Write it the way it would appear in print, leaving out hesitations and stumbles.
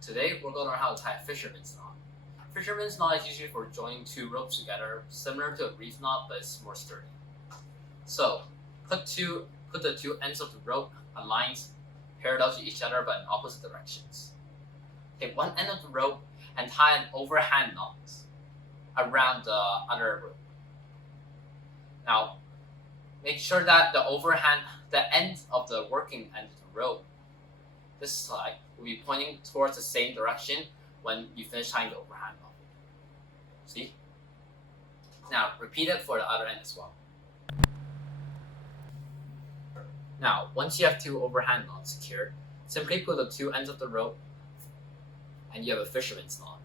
Today we're going to learn how to tie a fisherman's knot. Fisherman's knot is usually for joining two ropes together, similar to a reef knot, but it's more sturdy. So put the two ends of the rope aligned parallel to each other but in opposite directions. Take one end of the rope and tie an overhand knot around the other rope. Now, make sure that the end of the working end of the rope, this side, will be pointing towards the same direction when you finish tying the overhand knot. See? Now, repeat it for the other end as well. Now, once you have two overhand knots secured, simply put the two ends of the rope and you have a fisherman's knot.